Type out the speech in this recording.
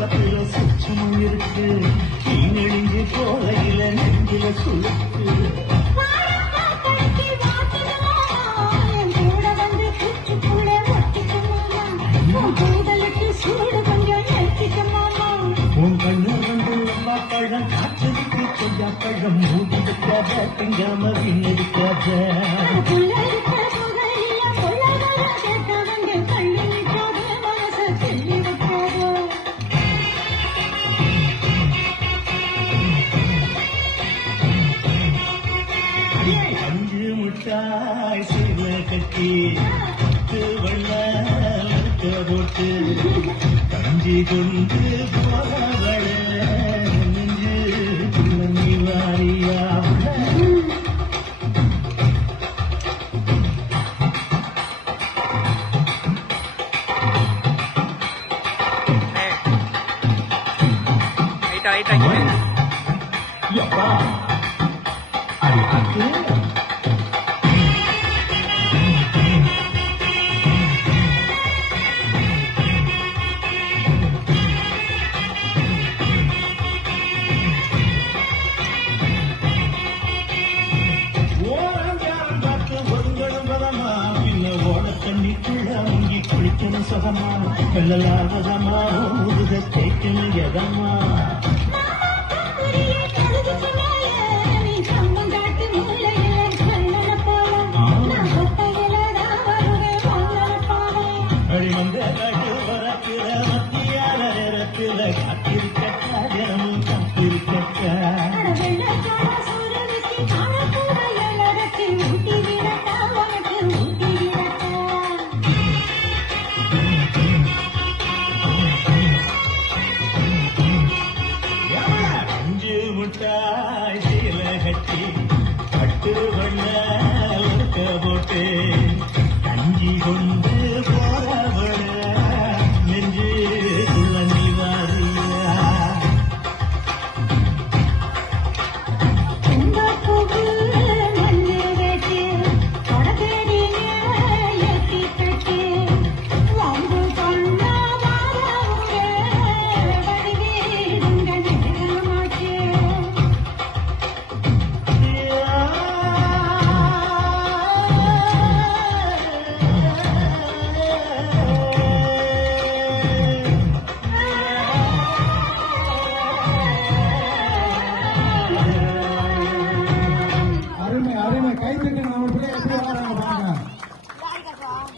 முகத்துல சுச்சமும் இருக்கு நீ நெடுங்கி போகையில நெஞ்சில சுருக்கு உன் கண்ணு வந்து பழம் காற்றடிக்கு கொஞ்சம் பழம் மூடிக்காத திங்காம வீணடிக்காத அஞ்சு முட்டாய் சீல கட்டி வெள்ள போட்டு கஞ்சி கொண்டு போறவள நெஞ்சு நீ வாரியா யப்பா அடி அக்கு தண்ணிக்குள்ள முங்கி குளிக்கணும் சுகமா வெள்ளலாவதமா முதுக தேய்க்கணும் எதமா அடி வந்த காட்டு வரத்துல மத்தியான நேரத்துல காத்திருக்க